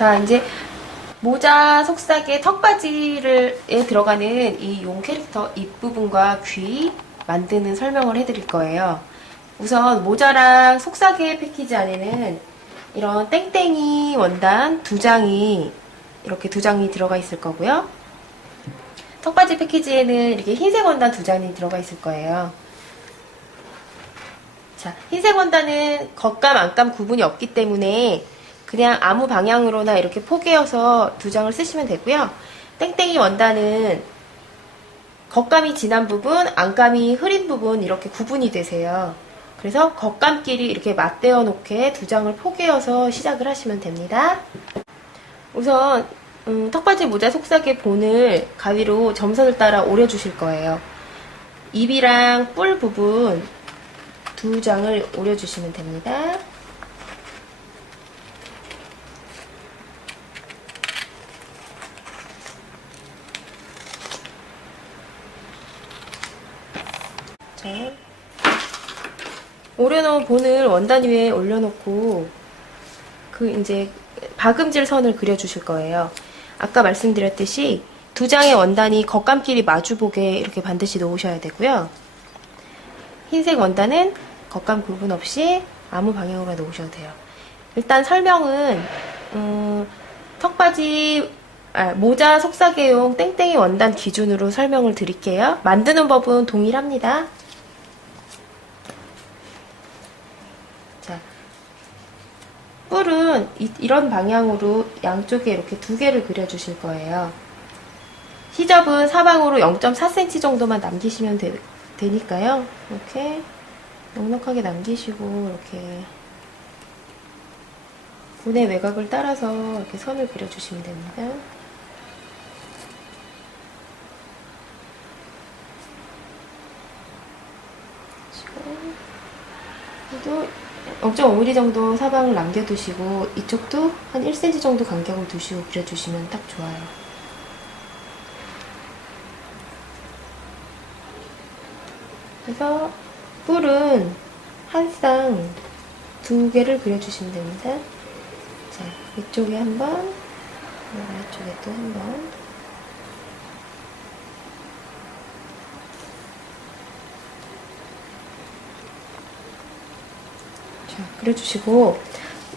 자, 이제 모자 속삭의 턱받이에 들어가는 이 용 캐릭터 입부분과 귀 만드는 설명을 해드릴 거예요. 우선 모자랑 속삭의 패키지 안에는 이런 땡땡이 원단 이렇게 두 장이 들어가 있을 거고요. 턱받이 패키지에는 이렇게 흰색 원단 두 장이 들어가 있을 거예요. 자, 흰색 원단은 겉감, 안감 구분이 없기 때문에 그냥 아무 방향으로나 이렇게 포개어서 두 장을 쓰시면 되고요. 땡땡이 원단은 겉감이 진한 부분, 안감이 흐린 부분 이렇게 구분이 되세요. 그래서 겉감끼리 이렇게 맞대어 놓게 두 장을 포개어서 시작을 하시면 됩니다. 우선 턱받이 모자 속삭의 본을 가위로 점선을 따라 오려주실 거예요. 입이랑 뿔 부분 두 장을 오려주시면 됩니다. 자, 오려놓은 본을 원단 위에 올려놓고 이제 박음질 선을 그려주실 거예요. 아까 말씀드렸듯이 두 장의 원단이 겉감끼리 마주보게 이렇게 반드시 놓으셔야 되고요. 흰색 원단은 겉감 구분 없이 아무 방향으로 놓으셔도 돼요. 일단 설명은 모자 속삭이용 땡땡이 원단 기준으로 설명을 드릴게요. 만드는 법은 동일합니다. 자, 뿔은 이런 방향으로 양쪽에 이렇게 두 개를 그려주실 거예요. 시접은 사방으로 0.4cm 정도만 남기시면 되니까요. 이렇게 넉넉하게 남기시고 이렇게 본의 외곽을 따라서 이렇게 선을 그려주시면 됩니다. 그리고 0.5mm 정도 사방을 남겨두시고 이쪽도 한 1cm 정도 간격을 두시고 그려주시면 딱 좋아요. 그래서 뿔은 한 쌍 두 개를 그려주시면 됩니다. 자, 이쪽에 한 번, 이쪽에 또 한 번. 자, 그려주시고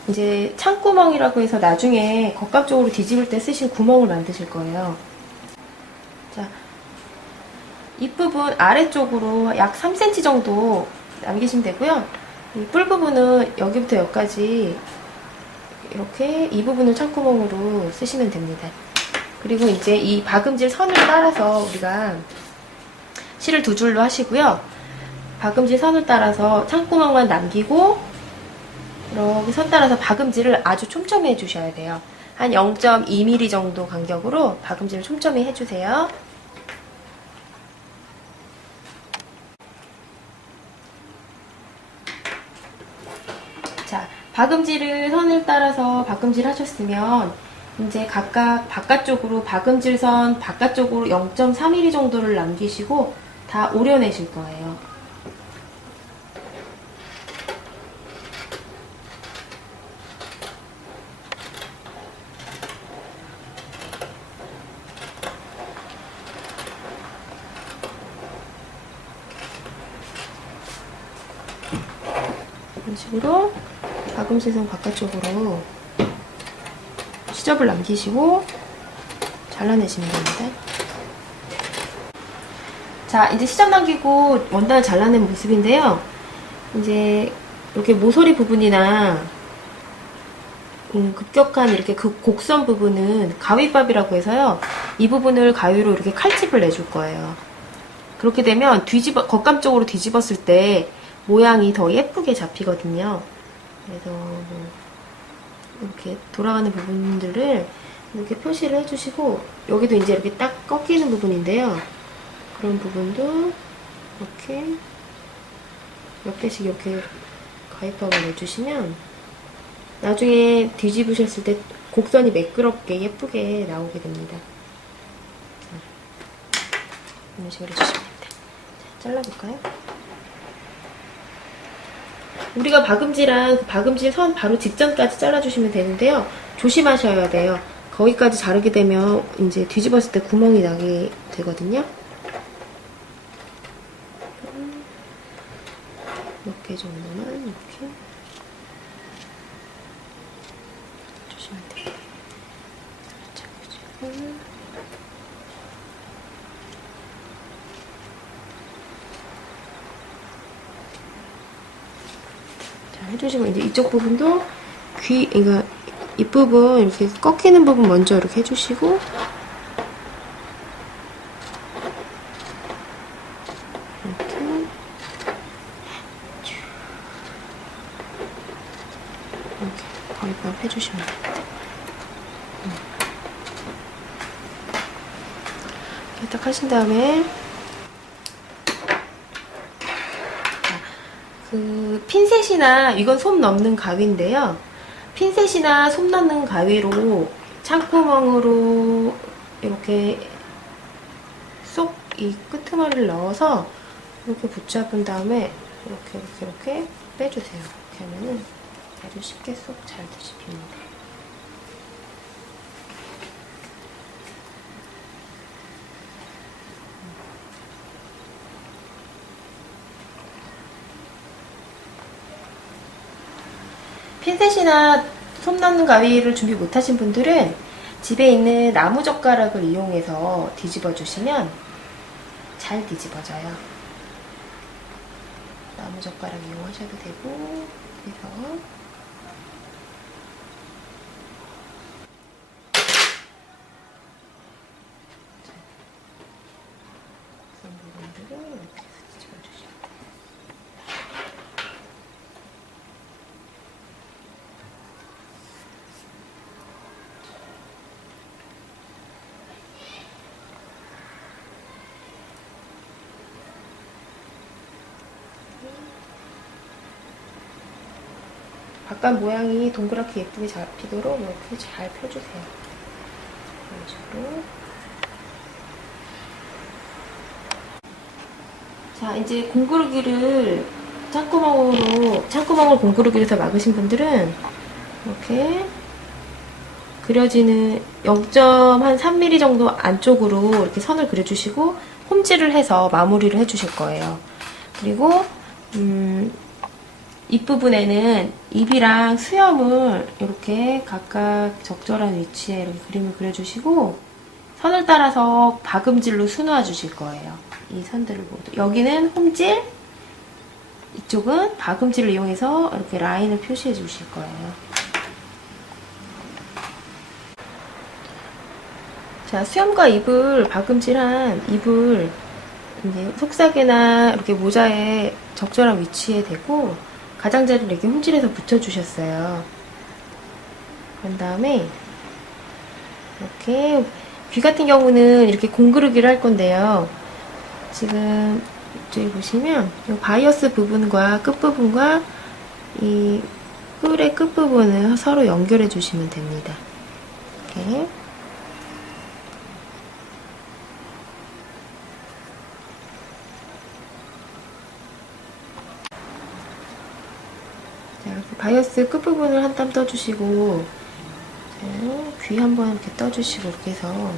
이제 창구멍이라고 해서 나중에 겉감 쪽으로 뒤집을 때 쓰실 구멍을 만드실 거예요. 자, 입부분 아래쪽으로 약 3cm 정도 남기시면 되고요. 이 뿔 부분은 여기부터 여기까지 이렇게 이 부분을 창구멍으로 쓰시면 됩니다. 그리고 이제 이 박음질 선을 따라서 우리가 실을 두 줄로 하시고요. 박음질 선을 따라서 창구멍만 남기고 이렇게 선 따라서 박음질을 아주 촘촘히 해주셔야 돼요. 한 0.2mm 정도 간격으로 박음질을 촘촘히 해주세요. 자, 박음질을 선을 따라서 박음질 하셨으면 이제 각각 바깥쪽으로 박음질 선 바깥쪽으로 0.3mm 정도를 남기시고 다 오려내실 거예요. 이런 식으로 박음질선 바깥쪽으로 시접을 남기시고 잘라내시면 됩니다. 자, 이제 시접 남기고 원단을 잘라낸 모습인데요. 이제 이렇게 모서리 부분이나 급격한 이렇게 곡선 부분은 가위밥이라고 해서요. 이 부분을 가위로 이렇게 칼집을 내줄 거예요. 그렇게 되면 겉감 쪽으로 뒤집었을 때 모양이 더 예쁘게 잡히거든요. 그래서 이렇게 돌아가는 부분들을 이렇게 표시를 해주시고 여기도 이제 이렇게 딱 꺾이는 부분인데요. 그런 부분도 이렇게 몇 개씩 이렇게 가위밥을 내주시면 나중에 뒤집으셨을 때 곡선이 매끄럽게 예쁘게 나오게 됩니다. 이런 식으로 해주시면 됩니다. 자, 잘라볼까요? 우리가 박음질한 그 박음질 선 바로 직전까지 잘라주시면 되는데요. 조심하셔야 돼요. 거기까지 자르게 되면 이제 뒤집었을 때 구멍이 나게 되거든요. 몇 개 정도만 이렇게 주시면 돼요. 자, 해주시고 이제 이쪽 부분도 그러니까 입부분 이렇게 꺾이는 부분 먼저 이렇게 해주시고 이렇게 거기다 해주시면 됩니다. 이렇게 딱 하신 다음에 그 핀셋이나 이건 솜 넣는 가위인데요. 핀셋이나 솜 넣는 가위로 창구멍으로 이렇게 쏙 이 끄트머리를 넣어서 이렇게 붙잡은 다음에 이렇게 빼주세요. 이렇게 하면은 아주 쉽게 쏙 잘 뒤집힙니다. 핀셋이나 솜 넣는 가위를 준비 못하신 분들은 집에 있는 나무 젓가락을 이용해서 뒤집어 주시면 잘 뒤집어져요. 나무 젓가락 이용하셔도 되고, 그래서 부분들을 이렇게 해서 뒤집어 주시면 돼요. 바깥 모양이 동그랗게 예쁘게 잡히도록 이렇게 잘 펴주세요. 이런 식으로. 자, 이제 공구르기를 창구멍을 공구르기를 해서 막으신 분들은 이렇게 그려지는 0.3mm 정도 안쪽으로 이렇게 선을 그려주시고 홈질을 해서 마무리를 해주실 거예요. 그리고 입부분에는 입이랑 수염을 이렇게 각각 적절한 위치에 이렇게 그림을 그려주시고 선을 따라서 박음질로 수놓아 주실 거예요. 이 선들을 모두. 여기는 홈질, 이쪽은 박음질을 이용해서 이렇게 라인을 표시해 주실 거예요. 자, 수염과 입을 박음질한 입을 이제 속삭이나 이렇게 모자에 적절한 위치에 대고 가장자리를 이렇게 홈질해서 붙여주셨어요. 그런 다음에 이렇게 귀 같은 경우는 이렇게 공그르기를 할 건데요. 지금 이쪽에 보시면 이 바이어스 부분과 끝부분과 이 뿔의 끝부분을 서로 연결해 주시면 됩니다. 이렇게. 바이어스 끝부분을 한 땀 떠주시고 귀 한번 이렇게 떠주시고 이렇게 해서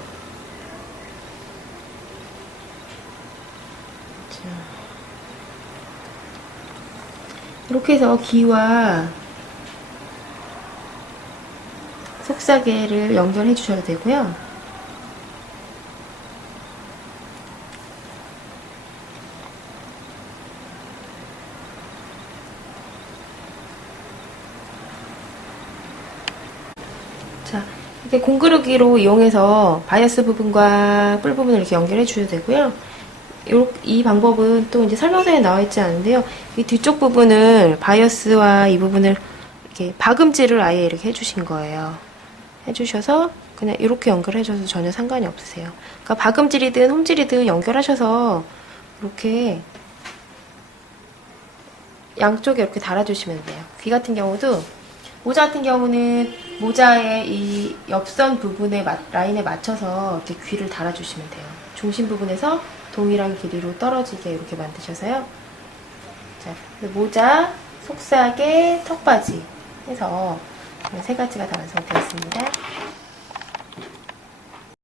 이렇게 해서 귀와 속사계를 연결해 주셔도 되고요. 자, 이렇게 공그르기로 이용해서 바이어스 부분과 뿔 부분을 이렇게 연결해 주셔도 되고요. 이 방법은 또 이제 설명서에 나와 있지 않은데요. 이 뒤쪽 부분을 바이어스와 이 부분을 이렇게 박음질을 아예 이렇게 해주신 거예요. 해주셔서 그냥 이렇게 연결해줘도 전혀 상관이 없으세요. 그러니까 박음질이든 홈질이든 연결하셔서 이렇게 양쪽에 이렇게 달아주시면 돼요. 귀 같은 경우도 모자 같은 경우는 모자의 이 옆선 부분에 라인에 맞춰서 이렇게 귀를 달아주시면 돼요. 중심 부분에서 동일한 길이로 떨어지게 이렇게 만드셔서요. 자, 모자 속삭에 턱받이 해서 세 가지가 다 완성되었습니다.